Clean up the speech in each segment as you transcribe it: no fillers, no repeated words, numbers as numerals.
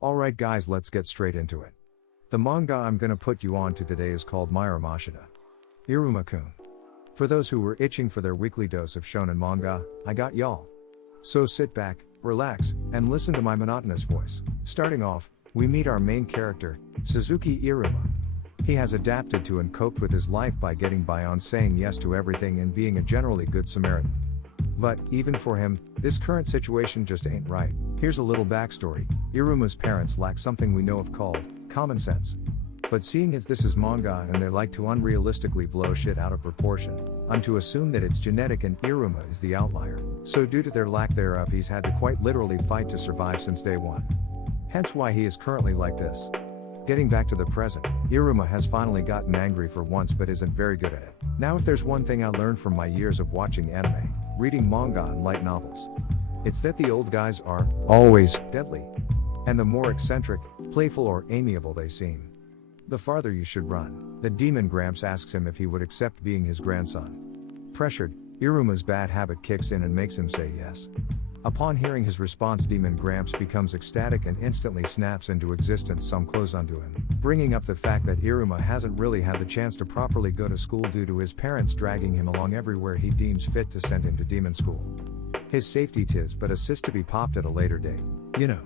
Alright guys, let's get straight into it. The manga I'm gonna put you on to today is called Mashida. Iruma-kun. For those who were itching for their weekly dose of shonen manga, I got y'all. So sit back, relax, and listen to my monotonous voice. Starting off, we meet our main character, Suzuki Iruma. He has adapted to and coped with his life by getting by on saying yes to everything and being a generally good Samaritan. But, even for him, this current situation just ain't right. Here's a little backstory. Iruma's parents lack something we know of called common sense. But seeing as this is manga and they like to unrealistically blow shit out of proportion, I'm to assume that it's genetic and Iruma is the outlier. So due to their lack thereof, he's had to quite literally fight to survive since day one. Hence why he is currently like this. Getting back to the present, Iruma has finally gotten angry for once but isn't very good at it. Now if there's one thing I learned from my years of watching anime, reading manga and light novels, it's that the old guys are always deadly. And the more eccentric, playful or amiable they seem, the farther you should run. The demon Gramps asks him if he would accept being his grandson. Pressured, Iruma's bad habit kicks in and makes him say yes. Upon hearing his response, Demon Gramps becomes ecstatic and instantly snaps into existence some clothes onto him, bringing up the fact that Iruma hasn't really had the chance to properly go to school due to his parents dragging him along everywhere he deems fit to send him to demon school. His safety 'tis but assist to be popped at a later date. You know.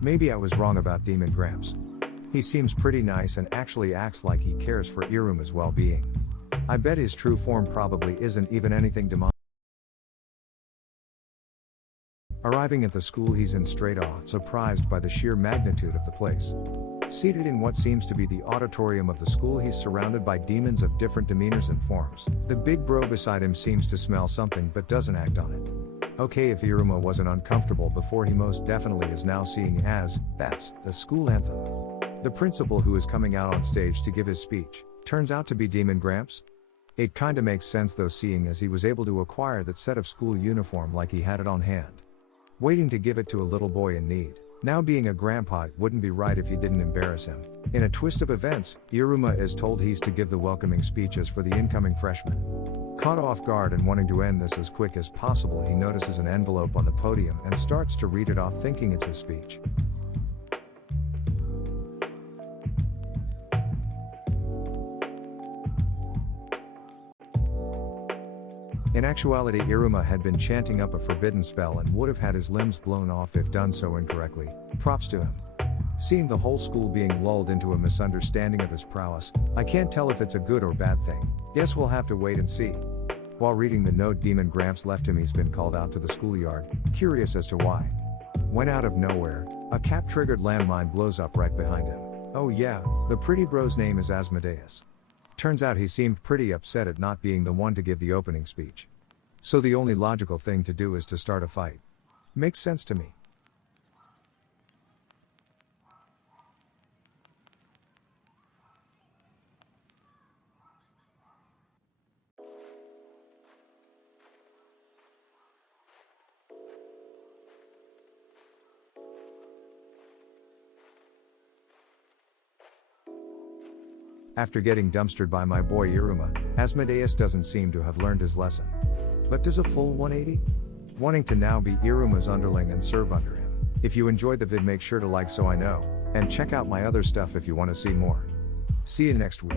Maybe I was wrong about Demon Gramps. He seems pretty nice and actually acts like he cares for Iruma's well-being. I bet his true form probably isn't even anything demonic. Arriving at the school, he's in straight awe, surprised by the sheer magnitude of the place. Seated in what seems to be the auditorium of the school, he's surrounded by demons of different demeanors and forms. The big bro beside him seems to smell something but doesn't act on it. Okay, if Iruma wasn't uncomfortable before, he most definitely is now, seeing as that's the school anthem. The principal who is coming out on stage to give his speech turns out to be Demon Gramps. It kinda makes sense though, seeing as he was able to acquire that set of school uniform like he had it on hand, waiting to give it to a little boy in need. Now being a grandpa, it wouldn't be right if he didn't embarrass him. In a twist of events, Iruma is told he's to give the welcoming speeches for the incoming freshmen. Caught off guard and wanting to end this as quick as possible, he notices an envelope on the podium and starts to read it off, thinking it's his speech. In actuality, Iruma had been chanting up a forbidden spell and would have had his limbs blown off if done so incorrectly. Props to him. Seeing the whole school being lulled into a misunderstanding of his prowess, I can't tell if it's a good or bad thing. Guess we'll have to wait and see. While reading the note Demon Gramps left him, he's been called out to the schoolyard, curious as to why. When out of nowhere, a cap-triggered landmine blows up right behind him. Oh yeah, the pretty bro's name is Asmodeus. Turns out he seemed pretty upset at not being the one to give the opening speech. So the only logical thing to do is to start a fight. Makes sense to me. After getting dumpstered by my boy Iruma, Asmodeus doesn't seem to have learned his lesson. But does a full 180? Wanting to now be Iruma's underling and serve under him. If you enjoyed the vid, make sure to like so I know, and check out my other stuff if you want to see more. See you next week.